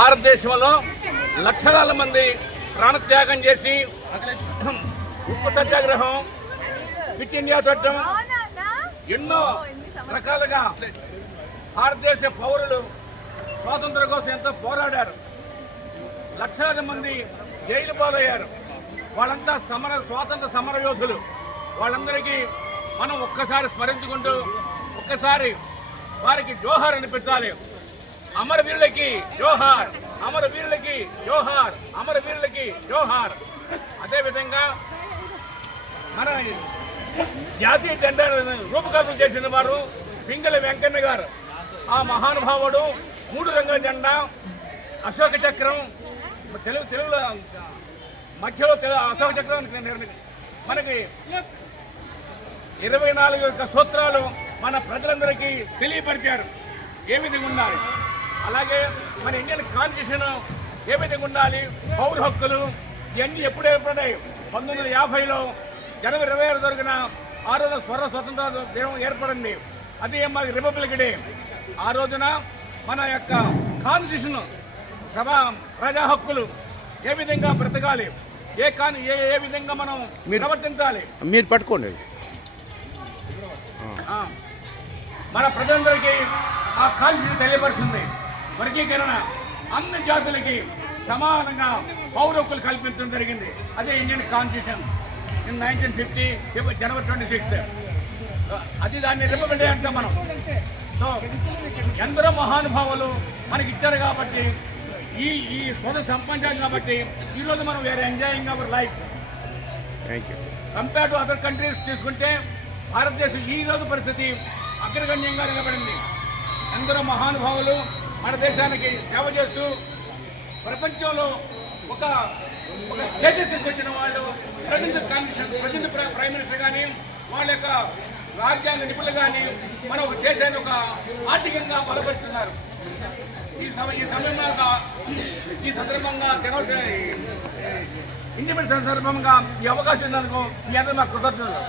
భారతదేశంలో లక్షల మంది ప్రాణత్యాగం చేసి ఉప్పు సత్యాగ్రహం, క్విట్ ఇండియా చట్టం, ఎన్నో రకాలుగా భారతదేశ పౌరులు స్వాతంత్రం కోసం ఎంతో పోరాడారు. లక్షలాది మంది జైలు పాలయ్యారు. వాళ్ళంతా స్వాతంత్ర సమర యోధులు. వాళ్ళందరికీ మనం ఒక్కసారి స్మరించుకుంటూ ఒక్కసారి వారికి జోహార్ అనిపించాలి. అమరవీరులకి జోహార్, అమరవీరులకి జోహార్, అమరవీరులకి జోహార్. అదేవిధంగా మన జాతీయ జెండాను రూపకల్పన చేసిన వారు పింగళి వెంకన్న గారు. ఆ మహానుభావుడు 3 రంగుల జెండా, అశోక చక్రం, తెలుగులో మధ్యలో అశోక చక్రం మనకి 24 సూత్రాలు మన ప్రజలందరికీ తెలియపరిచారు ఏ విధంగా ఉండాలి. అలాగే మన ఇండియన్ కాన్స్టిట్యూషన్ ఏ విధంగా ఉండాలి, పౌర హక్కులు ఇవన్నీ ఎప్పుడు ఏర్పడ్డాయి? 1950లో జనవరి 26 జరిగిన ఆ రోజు స్వతంత్ర దినం ఏర్పడింది. అదే మాకు రిపబ్లిక్ డే. ఆ రోజున మన యొక్క కాన్స్టిట్యూషన్ ప్రజా హక్కులు ఏ విధంగా బ్రతకాలి, ఏ విధంగా మనం ప్రవర్తించాలి, మీరు పట్టుకోండి. మన ప్రజలందరికీ ఆ కాన్స్టిట్యూషన్ తెలియపరుస్తుంది. వర్గీకరణ, అన్ని జాతులకి సమానంగా పౌర హక్కులు కల్పించడం జరిగింది. అదే ఇండియన్ కాన్స్టిట్యూషన్ ఇన్ 1950 జనవరి 26. అది దాన్ని రిపబ్లిక్ డే అంటాం మనం. సో ఎందరో మహానుభావులు మనకి ఇచ్చారు కాబట్టి ఈ స్వతంత్ర సంపాదించాం కాబట్టి ఈరోజు మనం వేరే enjoying our life. Compare to other countries తీసుకుంటే భారతదేశం ఈ రోజు పరిస్థితి అగ్రగణ్యంగా నిలబడింది. ఎందరో మహానుభావులు మన దేశానికి సేవ చేస్తూ ప్రపంచంలో ఒక స్టేటస్ తీసుకొచ్చిన వాళ్ళు ప్రజెంట్ ప్రైమ్ మినిస్టర్ కానీ వాళ్ళ యొక్క రాజ్యాంగ నిపుణులు కానీ మన ఒక దేశాన్ని ఒక ఆర్థికంగా బలపరుస్తున్నారు. ఈ సందర్భంగా ఇండిపెండెన్స్ సందర్భంగా ఈ అవకాశం ఇచ్చినందుకు మీ అందరూ నాకు కృతజ్ఞతలు.